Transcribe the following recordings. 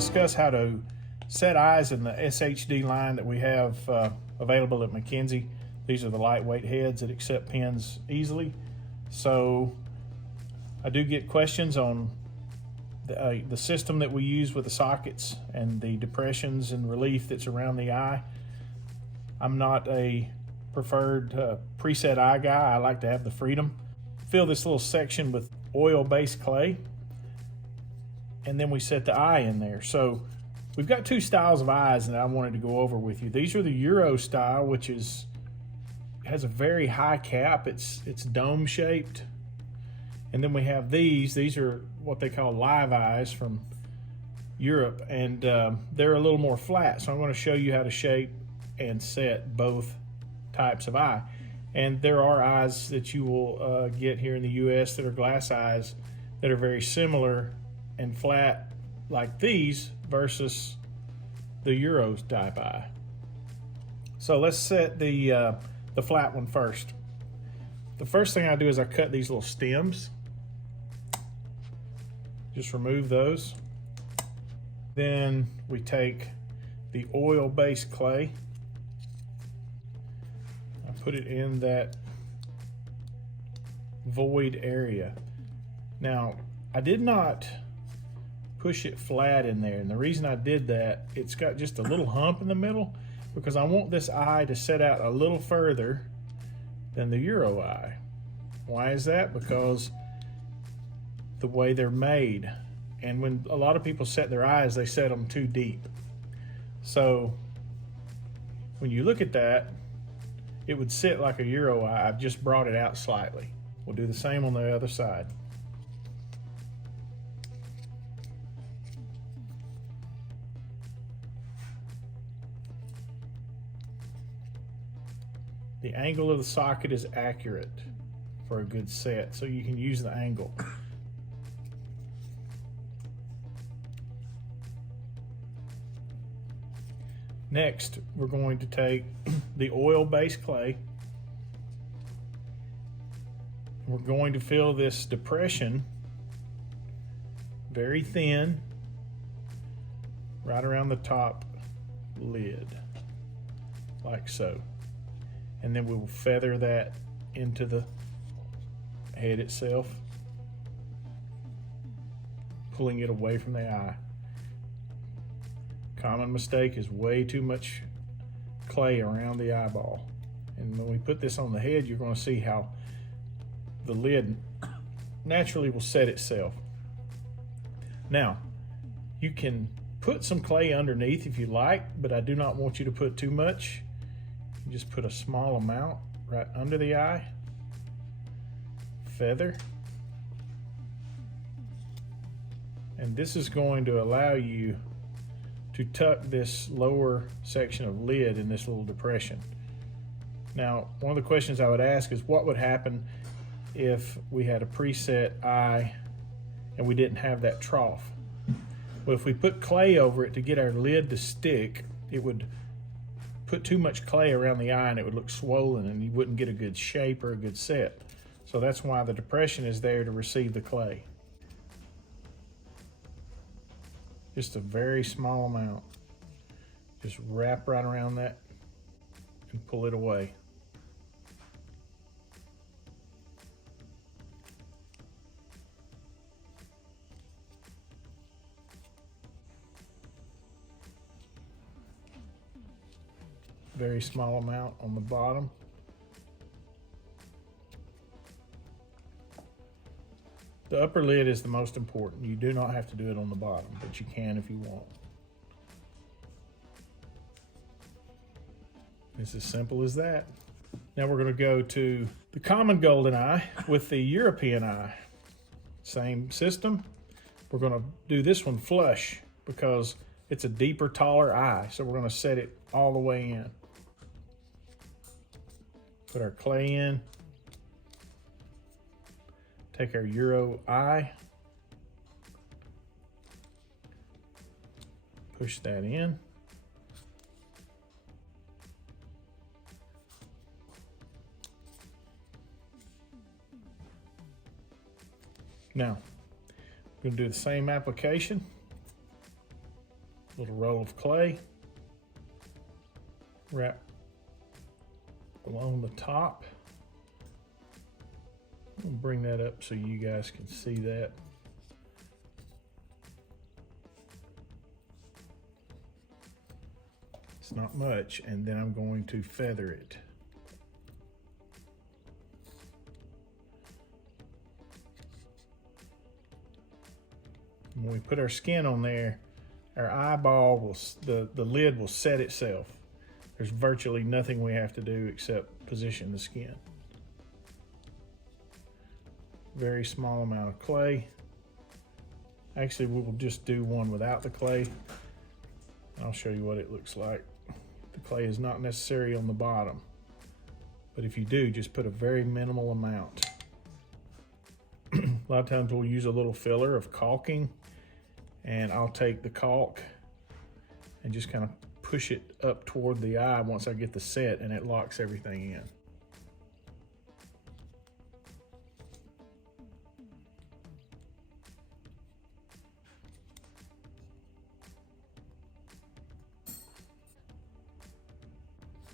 discuss how to set eyes in the SHD line that we have available at Mckenzie. These are the lightweight heads that accept pins easily. So I do get questions on the system that we use with the sockets and the depressions and relief that's around the eye. I'm not a preferred preset eye guy. I like to have the freedom. Fill this little section with oil-based clay, and then we set the eye in there. So we've got two styles of eyes that I wanted to go over with you. These are the Euro style, which has a very high cap. It's dome shaped. And then we have these are what they call live eyes from Europe, and they're a little more flat. So I'm going to show you how to shape and set both types of eye. And there are eyes that you will get here in the US that are glass eyes that are very similar and flat like these versus the Euro type eye. So let's set the flat one first. The first thing I do is I cut these little stems. Just remove those. Then we take the oil-based clay. I put it in that void area. Now, I did not push it flat in there, and the reason I did that, it's got just a little hump in the middle because I want this eye to set out a little further than the Euro eye. Why is that? Because the way they're made. And when a lot of people set their eyes, they set them too deep. So when you look at that, it would sit like a Euro eye. I've just brought it out slightly. We'll do the same on the other side. The angle of the socket is accurate for a good set, so you can use the angle. Next, we're going to take the oil-based clay. We're going to fill this depression very thin right around the top lid, like so. And then we will feather that into the head itself, pulling it away from the eye. Common mistake is way too much clay around the eyeball. And when we put this on the head, you're going to see how the lid naturally will set itself. Now, you can put some clay underneath if you like, but I do not want you to put too much. You just put a small amount right under the eye, feather, and this is going to allow you to tuck this lower section of lid in this little depression. Now, one of the questions I would ask is what would happen if we had a preset eye and we didn't have that trough? Well, if we put clay over it to get our lid to stick, it would put too much clay around the eye and it would look swollen and you wouldn't get a good shape or a good set. So that's why the depression is there to receive the clay. Just a very small amount. Just wrap right around that and pull it away. Very small amount on the bottom. The upper lid is the most important. You do not have to do it on the bottom, but you can if you want. It's as simple as that. Now we're going to go to the common golden eye with the European eye. Same system. We're going to do this one flush because it's a deeper, taller eye. So we're going to set it all the way in. Put our clay in. Take our Euro eye, push that in. Now, I'm going to do the same application little roll of clay, wrap along the top. I'll bring that up so you guys can see that. It's not much, and then I'm going to feather it. When we put our skin on there, our eyeball will, the lid will set itself. There's virtually nothing we have to do except position the skin. Very small amount of clay. Actually, we'll just do one without the clay. I'll show you what it looks like. The clay is not necessary on the bottom, but if you do, just put a very minimal amount. A lot of times we'll use a little filler of caulking, and I'll take the caulk and just kind of push it up toward the eye once I get the set, and it locks everything in.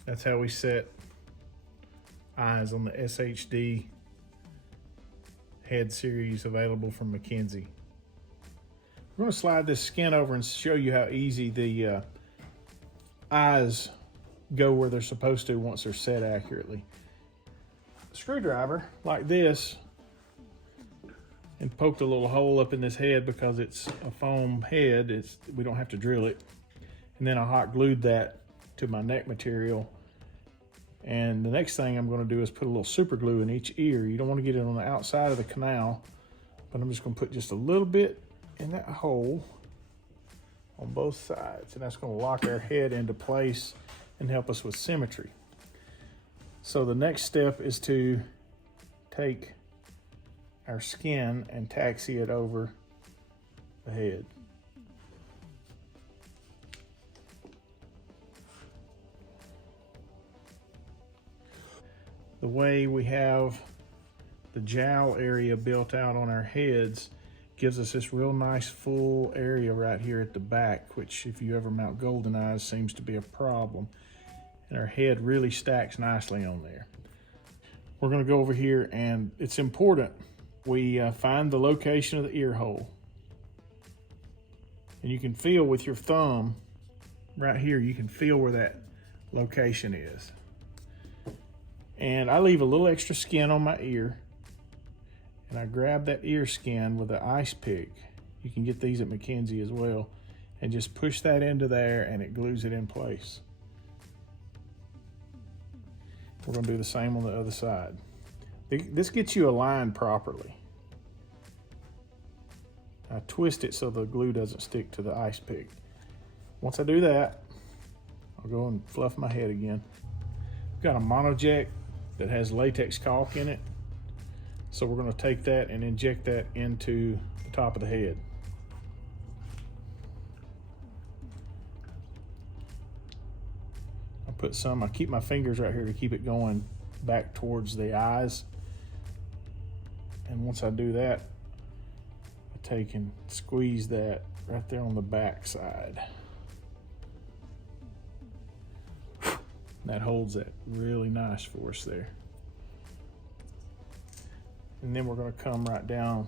That's how we set eyes on the SHD head series available from Mckenzie. We're going to slide this skin over and show you how easy the eyes go where they're supposed to once they're set accurately. A screwdriver like this, and poked a little hole up in this head because it's a foam head. We don't have to drill it. And then I hot glued that to my neck material. And the next thing I'm going to do is put a little super glue in each ear. You don't want to get it on the outside of the canal, but I'm just going to put just a little bit in that hole on both sides, and that's going to lock our head into place and help us with symmetry. So the next step is to take our skin and taxi it over the head. The way we have the jowl area built out on our heads gives us this real nice full area right here at the back, which if you ever mount golden eyes seems to be a problem. And our head really stacks nicely on there. We're going to go over here, and it's important we find the location of the ear hole. And you can feel with your thumb right here, you can feel where that location is. And I leave a little extra skin on my ear, and I grab that ear skin with an ice pick. You can get these at Mckenzie as well, and just push that into there, and it glues it in place. We're going to do the same on the other side. This gets you aligned properly. I twist it so the glue doesn't stick to the ice pick. Once I do that, I'll go and fluff my head again. I've got a monoject that has latex caulk in it. So we're going to take that and inject that into the top of the head. I keep my fingers right here to keep it going back towards the eyes. And once I do that, I take and squeeze that right there on the back side. That holds that really nice for us there. And then we're going to come right down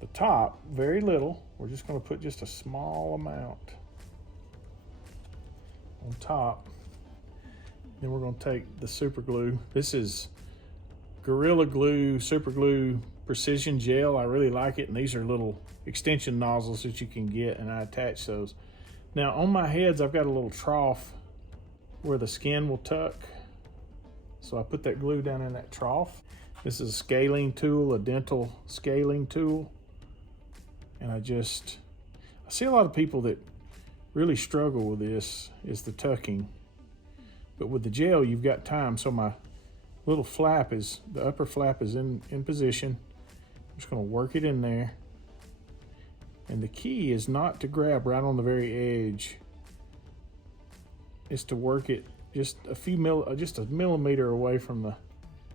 the top, very little. We're just going to put just a small amount on top. Then we're going to take the super glue. This is Gorilla Glue Super Glue Precision Gel. I really like it, and these are little extension nozzles that you can get, and I attach those. Now on my heads, I've got a little trough where the skin will tuck. So I put that glue down in that trough. This is a scaling tool, a dental scaling tool. And I see a lot of people that really struggle with this, is the tucking. But with the gel, you've got time. So my little flap the upper flap is in position. I'm just gonna work it in there. And the key is not to grab right on the very edge. Is to work it just a millimeter away from the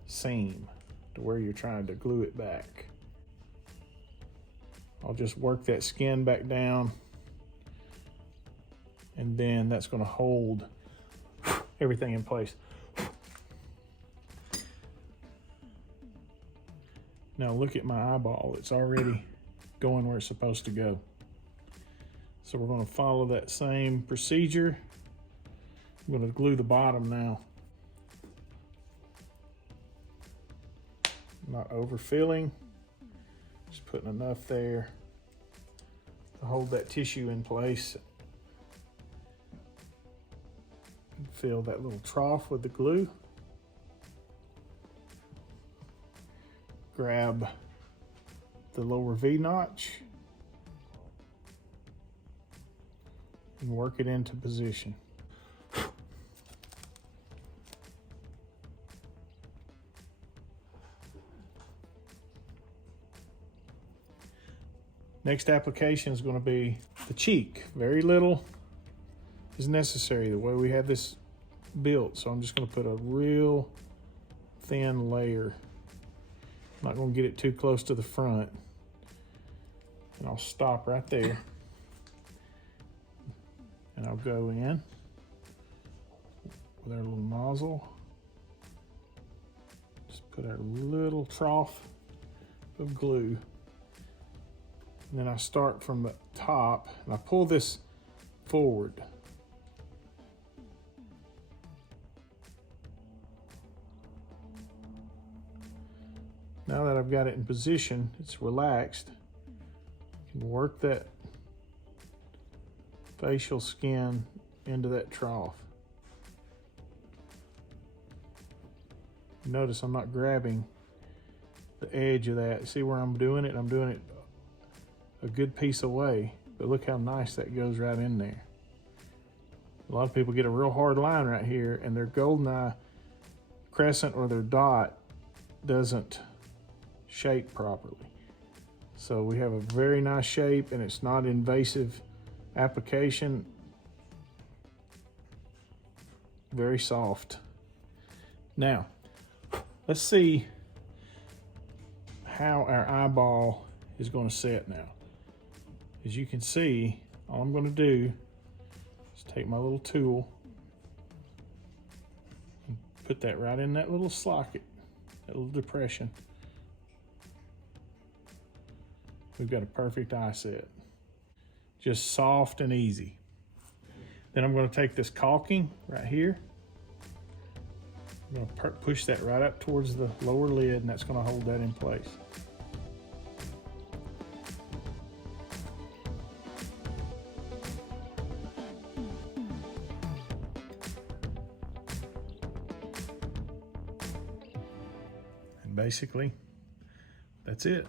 seam to where you're trying to glue it back. I'll just work that skin back down and then that's going to hold everything in place. Now look at my eyeball. It's already going where it's supposed to go. So we're going to follow that same procedure. I'm going to glue the bottom now. Not overfilling, just putting enough there to hold that tissue in place. Fill that little trough with the glue. Grab the lower V-notch and work it into position. Next application is going to be the cheek. Very little is necessary the way we have this built, so I'm just going to put a real thin layer. I'm not going to get it too close to the front, and I'll stop right there, and I'll go in with our little nozzle. Just put our little trough of glue, and then I start from the top and I pull this forward. Now that I've got it in position, it's relaxed. You can work that facial skin into that trough. Notice I'm not grabbing the edge of that. See where I'm doing it? I'm doing it a good piece away, but look how nice that goes right in there. A lot of people get a real hard line right here, and their golden eye crescent or their dot doesn't shape properly. So we have a very nice shape, and it's not invasive application. Very soft. Now, let's see how our eyeball is going to set now. As you can see, all I'm going to do is take my little tool and put that right in that little socket, that little depression. We've got a perfect eye set. Just soft and easy. Then I'm going to take this caulking right here. I'm going to push that right up towards the lower lid, and that's going to hold that in place. And basically, that's it.